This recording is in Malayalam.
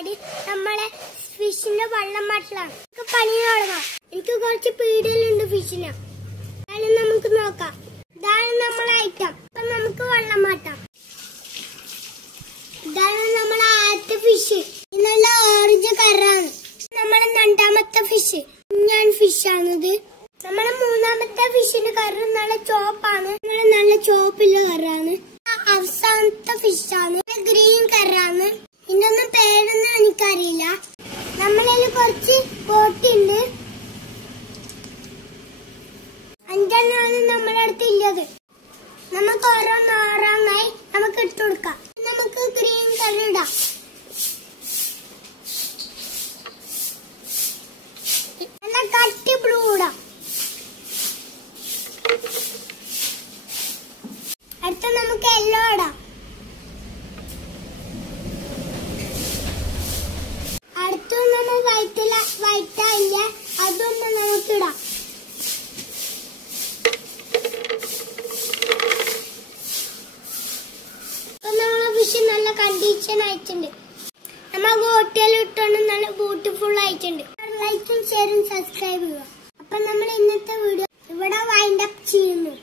പരിപാടി നമ്മളെ ഫിഷിന്റെ വെള്ളം മാറ്റലാണ്. പണി തുടങ്ങാം. എനിക്ക് കുറച്ച് പീടികളുണ്ട് ഫിഷിന്. അതായത് നമുക്ക് നോക്കാം. ഇതാണ് നമ്മളെ ഐറ്റം. അപ്പൊ നമുക്ക് വെള്ളം മാറ്റാം. ഇതാണ് നമ്മളെ ആദ്യത്തെ ഫിഷ്. നല്ല ഓറഞ്ച് കളറാണ്. നമ്മളെ രണ്ടാമത്തെ ഫിഷ് ഞാൻ ഫിഷാണിത്. നമ്മളെ മൂന്നാമത്തെ ഫിഷിന്റെ കളർ നല്ല ചോപ്പാണ്. നല്ല ചോപ്പില്ല കളറാണ്. അവസാനത്തെ ഫിഷാണ് ഗ്രീൻ കളറാണ്. ഇതിനൊന്നും പേരൊന്നും എനിക്കറിയില്ല. നമ്മളിൽ കുറച്ച് ബോട്ടുണ്ട്. 5 നമ്മളെ അടുത്ത് ഇല്ലത്. നമുക്ക് ഓരോന്നായി നമുക്ക് ഇട്ട് കൊടുക്കാം. നമുക്ക് ഗ്രീൻ കളർ ഇടാം. നല്ല കട്ടി ബ്ലൂ ഇടാം. അടുത്ത നമുക്ക് യെല്ലോ ഇടാം. അടുത്ത നമ്മൾ വൈറ്റായില്ല, അതൊന്ന് നമുക്ക് ഇടാം. ഇപ്പൊ നമ്മളെ ഫിഷ് നല്ല കണ്ടീഷൻ ആയിട്ടുണ്ട്. നമ്മൾ ബോട്ടിൽ ഇട്ടോണ്ട് നല്ല ബ്യൂട്ടിഫുൾ ആയിട്ടുണ്ട്. ലൈക്കും ഷെയറും സബ്സ്ക്രൈബ് ചെയ്യുക. അപ്പൊ നമ്മൾ ഇന്നത്തെ വീഡിയോ ഇവിടെ വൈൻഡ് അപ്പ് ചെയ്യുന്നു.